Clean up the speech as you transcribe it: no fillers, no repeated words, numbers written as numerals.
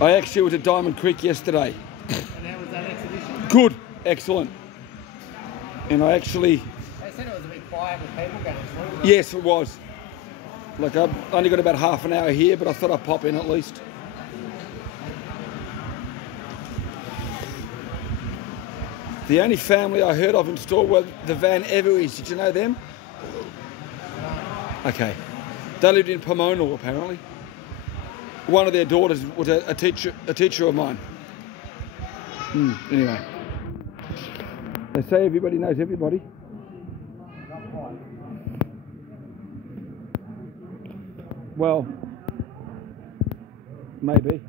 I actually was at Diamond Creek yesterday. And how was that exhibition? Good, excellent. And I actually... They said it was a bit quiet with people going through. Yes, it was. Like, I've only got about half an hour here, but I thought I'd pop in at least. The only family I heard of in store were the Van Everys. Did you know them? Okay. They lived in Pomona, apparently. One of their daughters was a teacher of mine. Anyway. They say everybody knows everybody. Well, maybe.